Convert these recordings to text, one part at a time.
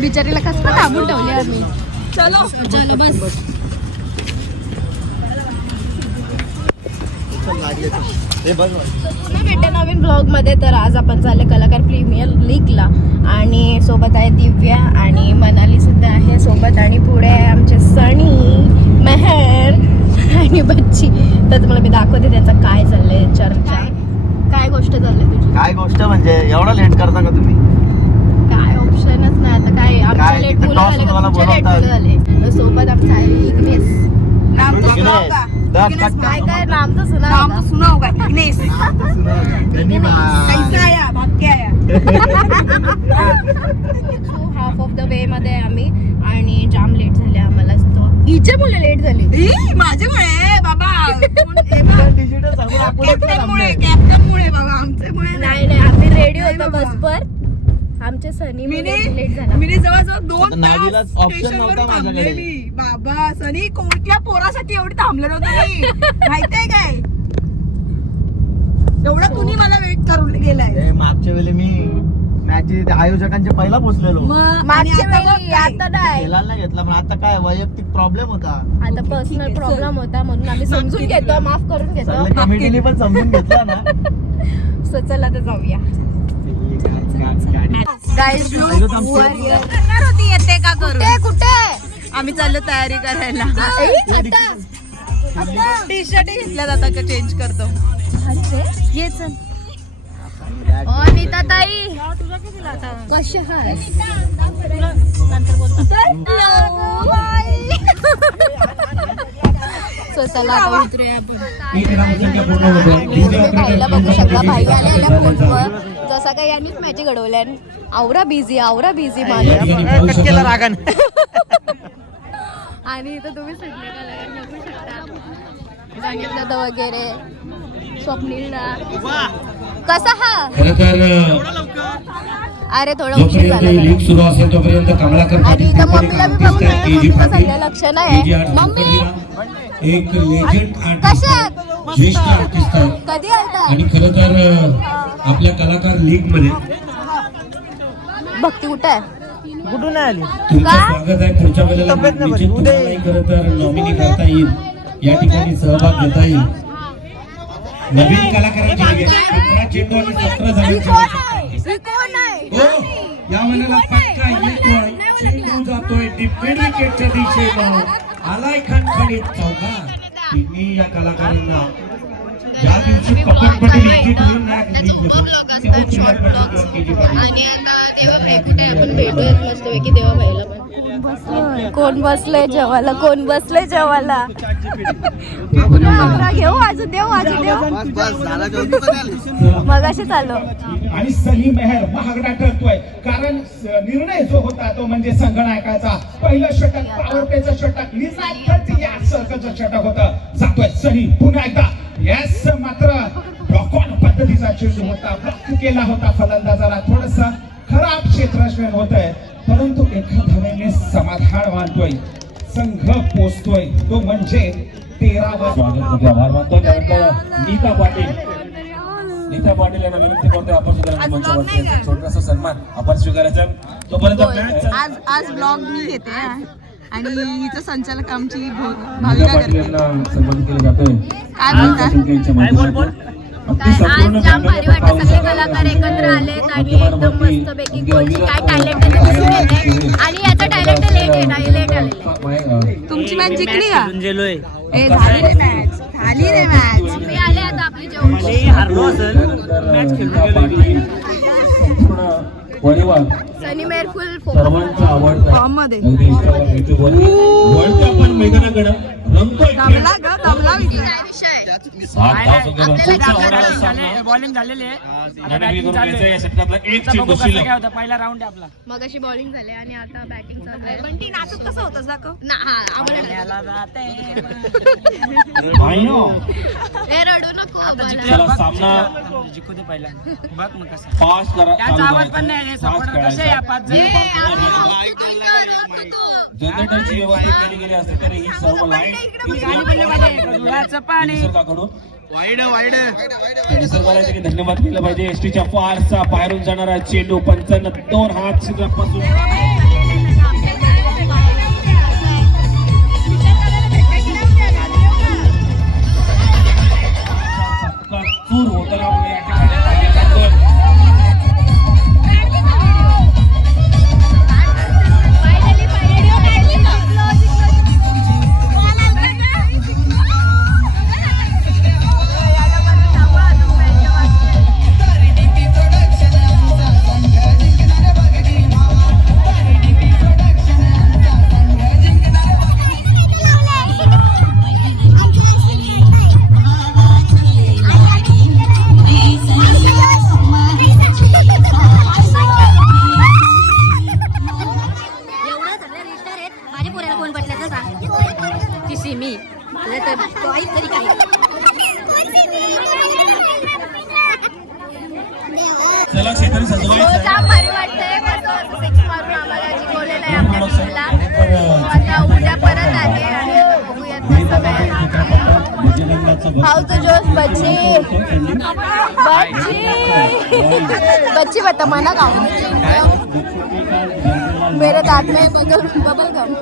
बिचारीला कसं थांबून ठेवले आम्ही. चलो चलो बस. भेटते नवीन ब्लॉग मध्ये. तर आज आपण चालले कलाकार प्रीमियर लीगला आणि सोबत आहे दिव्या आणि मनाली सुद्धा आहे सोबत आणि पुढे आहे आमचे सनी, मेहर आणि बच्ची. तर तुम्हाला मी दाखवते त्यांचं काय चाललंय चर्चा. काय गोष्ट चालली तुझी? काय गोष्ट म्हणजे एवढा लेट करता का तुम्ही? काय ऑप्शनच नाही आता. काय आमच्या लेट मुलं झाले का तुमच्या लेट मुलं झाले. तर सोबत आमचा आहे इग्नेस. नाम तो सुनाओ का? काय काय नाम तर सुना. नाम तो सुनाओ का? इग्नेस. कैसा आया? भाग के आया. हाफ ऑफ द वे मध्ये आम्ही आणि जाम लेट झाले आम्हाला. हिचे मुलं लेट झाली. माझ्यामुळे बाबा. कॅप्टनमुळे बाबा आमच्यामुळे नाही नाही आम्ही रेडी होतो बसवर. आमचे सनी लेट झाला. मी जवळजवळ 2 नावीला तास ऑप्शन स्टेशनवर नव्हता माझ्याकडे. थांबलेली. बाबा सनी कोणत्या पोरासाठी एवढी थांबलेलो होतो मी माहितीये काय? एवढं कुणी मला वेट करून गेलाय. मागच्या वेळी मी मॅच आयोजकांच्या पहिला पोचलेलो. मागच्या वेळी आता नाही. खेळायला नाही घेतला पण आता काय वैयक्तिक प्रॉब्लेम होता. आता पर्सनल प्रॉब्लेम होता म्हणून आम्ही समजून घेतो, माफ करून घेतो. कमिटीने पण समजून घेतला ना. सो चला तर जाऊया. गाईज करणार होती येते का करून. कुठे आम्ही चाललो तयारी करायला. टी शर्ट घेतल्या जातात का चेंज करतो. ये चल. नीता ताई कशी आहेस? नंतर बोलतो. सो चला आता उतरूया आपण. भाईला बघू शकता. भाई आल्या फोनवर जसा काही यांनीच मॅची घडवल्या. आवरा बिझी रागान. आणि इथं तुम्ही बघू शकता सांगितलं वगैरे. स्वप्नीलला कसा हा अरे थोडं उशीर झाला सुरू असेल तोपर्यंत कमलाकर आणि इथं मम्मीला मी बघू शकतो. सध्या लक्ष नाही. मम्मी एक लेजंड कशा आर्टिस्ट, ज्येष्ठ आर्टिस्ट आहे कधी आलता? आणि खरं तर आपल्या कलाकार लीग मध्ये भक्ती कुठे आहे? कुठून आली? तुमचं स्वागत आहे. पुढच्या वेळेला निश्चित तुम्हालाही खरं तर नॉमिनी करता येईल, या ठिकाणी सहभाग घेता येईल. नवीन कलाकारांची लीग आहे. 15 चेंडू आणि 17 जणांची हो या वेळेला पक्का येतोय. चेंडू जातोय डिफेंड विकेटच्या दिशेनं. आलाय खणखणीत चौका. तिन्ही या कलाकारांना ज्या दिवशी पकडपट्टी विकेट होईल ना लीग मध्ये तेव्हा चिल्लर केजी कोण बसलंय जेवायला? कोण बसलंय जेवायला? घेऊ अजून देऊ मगाशी चालू. आणि सनी मेहर महागडा ठरतोय कारण निर्णय जो होता तो म्हणजे संगणकाचा. पहिलं षटक पॉवर प्लेचं षटक या सर्कलचं षटक होतं. जातोय सनी पुन्हा एकदा. यस मात्र ब्लॉक ऑन पद्धतीचा चेंडू होता. ब्लॉक केला होता फलंदाजाला. थोडस खराब क्षेत्ररक्षण होत आहे परंतु एका धावेने समाधान मानतोय. संघ पोचतोय तो म्हणजे 13वा. स्वागत आभार मानतो. त्यानंतर नीता पाटील यांना विनंती करतोय आपण मंचावर छोटासा सन्मान आपण स्वीकारायचा. तोपर्यंत आज ब्लॉग मी घेते आणि हिचं संचालक आमची नीता पाटील यांना सन्मान केलं जातोय. काय बोल आज जाम भारी वाटतं. सगळे कलाकार एकत्र आलेत आणि एकदम मस्तपैकी कोणची काय टॅलेंट आहे ते दिसून येते. आणि याचा टॅलेंट लेट आलेला. तुमची मॅच जिंकली का? ए झाली रे मॅच. मम्मी आले आता आपली जेवण. परिवार सनी मेहर फुल सर्वांचा आवडता फॉर्म मध्ये वळतो आपण मैदानाकडे रंगतोय. दमला बॉलिंग झालेली आहे. पहिला राऊंड आहे आपला. मग अशी बॉलिंग झाली आणि आता बॅटिंग चालू आहे. पण ती नाचत कसं होतं दाखव. हे रडू नको चला सामना जिंकू दे पहिला. बघ मग कसं पास करा. त्याचा आवाज पण नाही. सपोर्ट कसे या 5 जण जनरेटरची व्यवस्था केली गेली असते तरी ही सर्व डोळ्याचं पाणी निसर्गाकडून निसर्गाला धन्यवाद केलं पाहिजे. एसटीच्या फारचा बाहेरून जाणारा चेंडू 55 हात शिखरापासून तूर होताना आपण या ठिकाणी पाहिलं जातं. माझ्या पोऱ्याला कोण पटल्याचं सांग. ती सिमी तरी काय चला शेतकरी सजवायचं जाम भारी वाटतंय. मस्त असं सिक्स मारून आम्हाला जिंकवलेलं आहे आपल्या टीमला. आता उद्या परत आहे आणि आता बघूयात कसं काय. हाऊ तो जोश बच्ची बच्ची बच्ची बता मना गाँव मेरे दांत में बबल गम.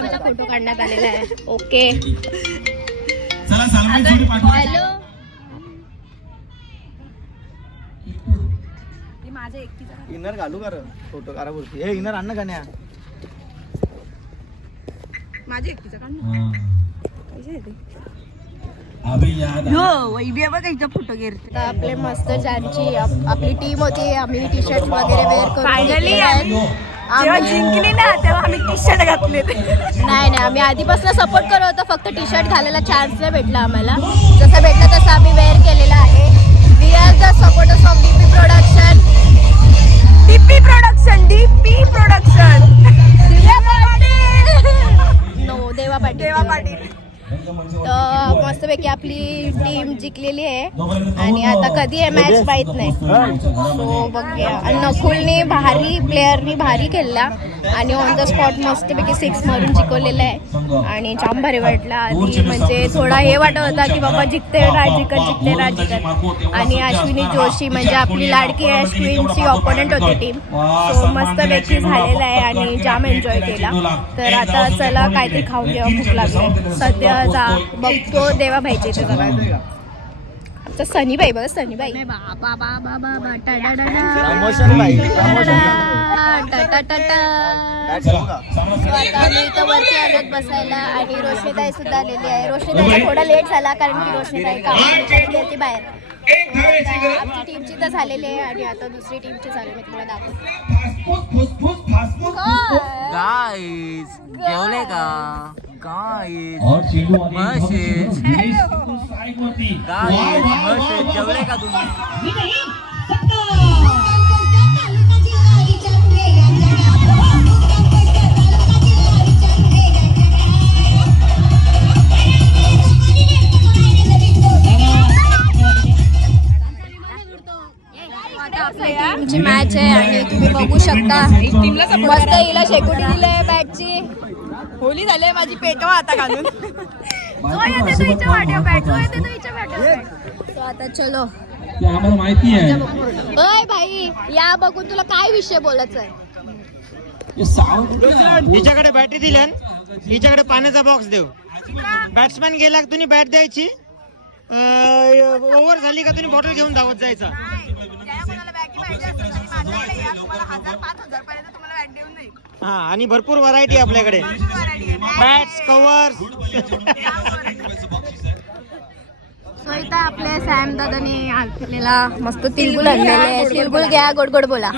मला फोटो काढण्यात आलेला आहे. ओके चला सलमान जोडी पाठवा. हॅलो इनर घालू का फोटो कारापुरती. हे इनर आण ना गाण्या. माझी एकटीचं काढ. वैभ्या बघा हिचा फोटो घेते. आता आपले मस्त ज्यांची आपली टीम होती आम्ही टी शर्ट वगैरे वेअर करून Finally घेतलेले आहेत. जेव्हा आम्ही- जिंकली ना तेव्हा आम्ही टी शर्ट घातले. नाही आम्ही आधीपासून सपोर्ट करत होतो. फक्त टी शर्ट घालायला चान्स नाही भेटला आम्हाला. जसं भेटलं तसं आम्ही वेअर केलेलं आहे. We are the supporters of DP production. DP production नो देवा पाटील. देवा पाटील. तर मस्तपैकी आपली टीम जिंकलेली आहे आणि आता कधी आहे मॅच माहीत नाही. सो बघूया. आणि नकुलने प्लेअरनी भारी केला आणि ऑन द स्पॉट मस्तपैकी 6 मारून जिंकवलेलं आहे आणि जाम भारी वाटला. आधी म्हणजे थोडा हे वाटत होता की बाबा जिंकते जिंकत. आणि अश्विनी जोशी म्हणजे आपली लाडकी ॲश क्वीनची ऑपोनंट होती टीम. सो मस्तपैकी झालेला आहे आणि जाम एन्जॉय केला. तर आता चला काहीतरी खाऊन घ्या भूक लागली. सध्या जा बघतो देवा भाईचे इथे जरा. आमचा सनीबाई बघ सनीबाई. प्रमोशन भाई प्रमोशन. आता आम्ही इथं वरती आलोत बसायला आणि रोशनीताई सुद्धा आलेली आहे. रोशनीताईला थोडा लेट झाला कारण की रोशनीताई कामासाठी गेली बाहेर. आता आमची टीमची तर झालेली आहे आणि आता दुसरी टीमची झाली. मी तुम्हाला दाखवतो. गाइस जेवले का गाइस और चेंडू आणि मशीन. साईड वरती. गाइस मशीन जेवले का तुम्ही. टीमची मॅच आहे आणि तुम्ही बघू शकता मस्त हिला शेकोटी दिलंय बॅटची. होली झाली माझी पेटवा आता घालून. जो येते तो हिच्या वाट्यावर बॅट. जो येते तो हिच्या वाट्यावर. तो आता चलो ते आम्हाला माहिती आहे. ओय भाई या बघून तुला काय विषय बोलायचा आहे. हिच्याकडे बॅटरी दिल्या हिच्याकडे पाण्याचा बॉक्स देऊ. बॅट्समॅन गेला का तुम्ही बॅट द्यायची. ओव्हर झाली का तुम्ही बॉटल घेऊन धावत जायचा. हा आणि भरपूर व्हरायटी आपल्याकडे बॅट्स कव्हर्स. सो इथं आपल्या सॅम दादानी आणलेला मस्त तिळगुळ आणलेले आहे. तिळगुळ घ्या गोड गोड बोला.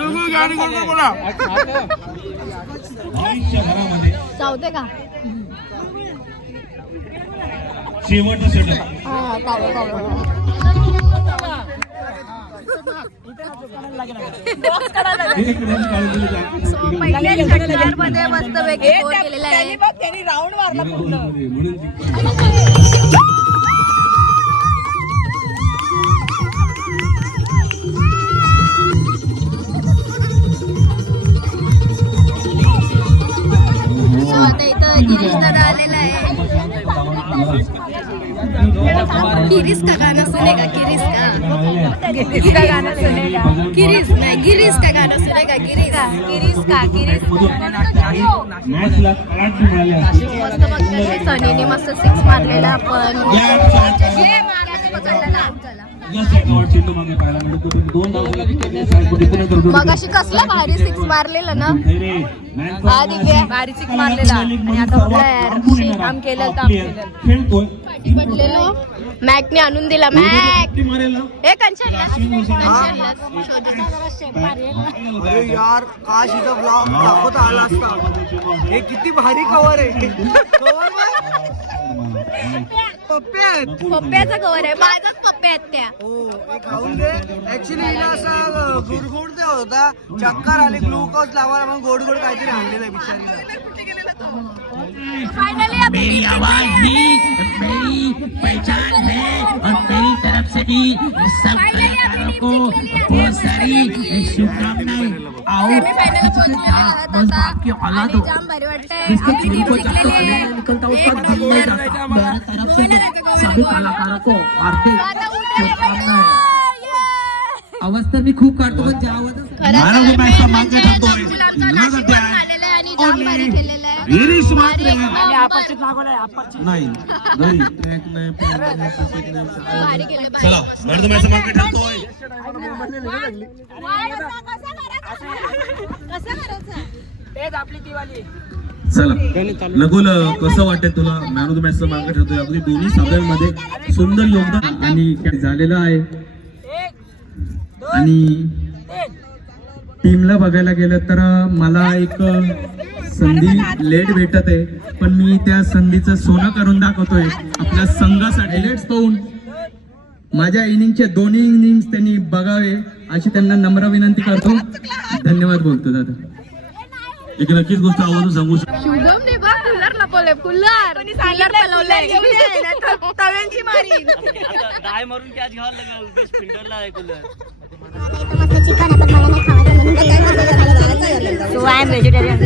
चावते का. शेवटचं षटक. हा कावळ कावळ. पहिल्या षटकामध्ये मस्त वेगळी गोल केलेला आहे. त्यांनी राऊंड मारला पूर्ण. सो आता इथं गिरीश दादा आलेला आहे. गिरीश का गाना सुनेगा गिरीश का गाना सुनेगा गिरीश नाही गिरीश का गाना सुनेगा गिरीश का मॅचला कराटे मिळाले असते. मस्त बघतोय सनीने मस्त 6 मारलेला पण या सेटवर चेंडू मागे पाहायला मिळतो. कुठून 2 धावा लागले, साहेब कुठे नंतर मग अशी कसला भारी 6 मारलेलं ना खैरे मॅन हा दिव्या भारी चिक मारलेला आणि आता काम केलं खेळतोय पडलेलो मॅकने आणून दिला मॅक मारेल हे कंचनला अरे यार काश इथं ब्लॉग दाखवता आला असता. हे किती भारी कव्हर आहे. कव्हर पप्प्या आहेत. पप्प्याचा कवर आहे माझाच पप्प्या आहेत त्या हो हे खाऊन दे. ऍक्च्युली हिला असा गुडगुड ते होता, चक्कर आली, ग्लुकोज लावायला म्हणून गोड गोड काहीतरी आणलेलं आहे बिचारी. फायनली मेरी आवाज भी मेरी पहचान है और मेरी तरफ से भी सब कलाकारों को बहुत सारी शुभकामनाएं. आओ बस आपकी औलाद हो जिसके दिल को जब तक नहीं निकलता उसका दिल नहीं जाता. मेरी तरफ से सभी कलाकारों को हार्दिक शुभकामनाएं. आवाज तर मी खूप काढतो पण ज्या आवाजात नाही घरी चला मॅडम मॅच मागे ठरतोय. चला नकुल कसं वाटतंय तुला मॅन ऑफ द मॅचचं मागे ठरतोय. अगदी दोन्ही सामन्यांमध्ये सुंदर योगदान आणि झालेलं आहे. आणि टीमला बघायला गेलं तर मला एक संधी लेट भेटत आहे, पण मी त्या संधीचं सोनं करून दाखवतोय आपल्या संघासाठी. लेट्स पाहून माझ्या इनिंगचे दोन्ही इनिंग्स त्यांनी बघावे अशी त्यांना नम्र विनंती करतो. धन्यवाद बोलतो दादा. एक नक्कीच गोष्ट आवडून सांगू शकतो. शुभमने बघ कुल्लर लपवले कुल्लर पलवलंय तव्यांची मारी डाय मारून कॅच घ्यायला लागेल. बेस्ट फिल्डरला आहे cooler. So I am vegetarian.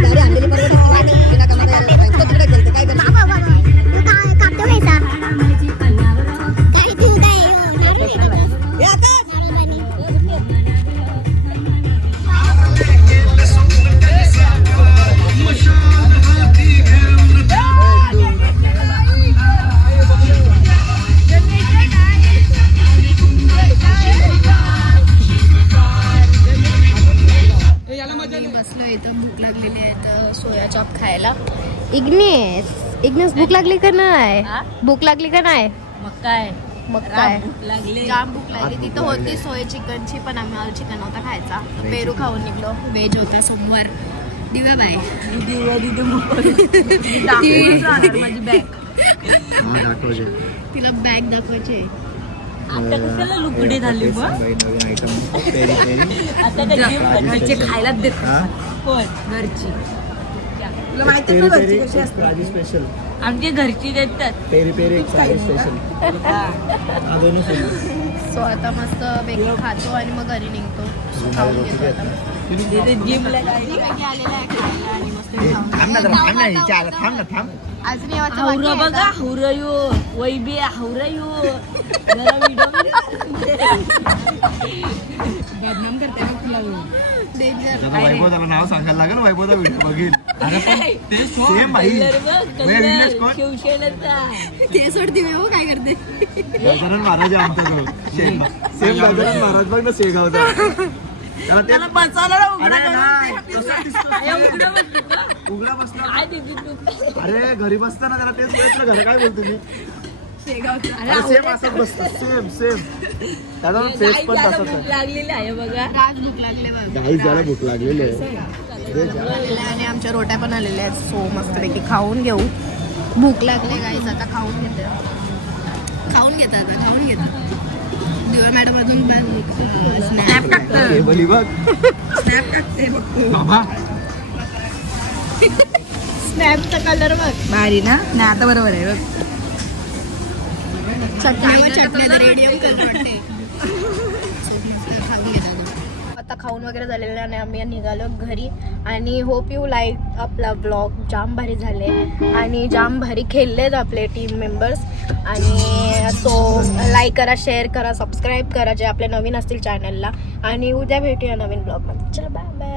बसलो इथं भूक लागलेली आहे तर सोया चॉप खायला. इग्नेस भूक लागली का नाही? भूक लागली का नाही? मग काय लागली जाम भूक लागली. तिथं होती सोया चिकनची पण आम्ही चिकन नव्हता खायचा. पेरू खाऊन निघलो. व्हेज होता सोमवार. दिव्या बाय माझी बॅग तिला बॅग दाखवायची. आता कशाला लुकडी झाली बघ. आता घरचे खायला देत कोण घरची. तुला माहिती आहे ना घरची कशी असते? स्पेशल आमची घरची देतात. Peri peri special. सो आता मस्त पैकी खातो आणि मग घरी निघतो. So खाऊन घेतो आता. जिमला पैकी आलेला आहे खायला आणि मस्त खाऊन थांब. आज नेवाचं हावरा बाकी आहे बघा का? हावरायो वैबी हावरायो जरा व्हिडिओ बदनाम करते ना तुला डेंजर. वैभव त्याला नाव सांगायला लागेल. वैभवचा व्हिडिओ बघील. सेम भाई शिवसेनेचा ते सोड दिवे हो काय करते. गजानन महाराज आहे आमचा तो. सेम गजानन महाराज बघ ना शेगावचा. त्याला बचावलं उघडा उघडा बसला. अरे घरी बसताना त्याला तेच बोलायचं. घर काय बोलतो मी सेम असंच बसतो. सेम त्याचा फेस पण तसाच आहे. लागलेली आहे बघा. आज भूक लागले बघ. गाईस ज्याला भूक लागलेली आहे आणि आमच्या रोट्या पण आलेल्या आहेत. सो मस्तपैकी खाऊन घेऊ. भूक लागले गाईस आता खाऊन घेते. खाऊन घेतात दिवा मॅडम अजून स्नॅप टाकते. बोली बघ स्नॅप टाकते बाबा. स्नॅपचा कलर बघ भारी ना नाही आता बरोबर आहे बघ. चटणी रेडियम कलर वाटते. आता खाऊन वगैरे झालेलं आणि आम्ही निघालो घरी. आणि होप यू लाईक आपला ब्लॉग. जाम भारी झाले आणि जाम भारी खेळलेत आपले टीम मेंबर्स. आणि सो लाईक करा, शेअर करा, सबस्क्राईब करा जे आपले नवीन असतील चॅनलला. आणि उद्या भेटूया नवीन ब्लॉगमध्ये. चला बाय बाय.